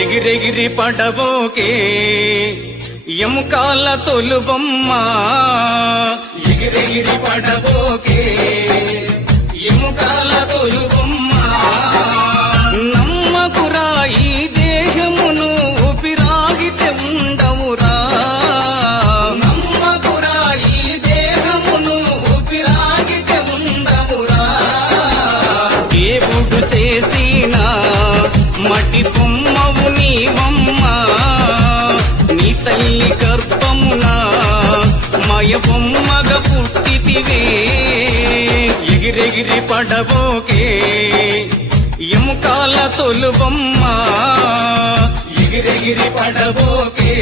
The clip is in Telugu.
ఎగిరెగిరి పడబోకే ఎముకాల తొలుబొమ్మ ఎగిరెగిరి పడబోకే ఎముకాల తొలుబొమ్మ నమ్మకురా ఈ దేహమును ఊపిరాగితే ఉండవురా నమ్మకురా ఈ దేహమును ఊపిరాగితే ఉండవురా దేవుడు చేసిన మటి బొమ్మవు నీవమ్మ నీ తల్లి గర్భమున మయ బొమ్మగా పుట్టితివే ఎగిరెగిరి పడబోకే ఎముకాల తొలుబొమ్మ ఎగిరెగిరి పడబోకే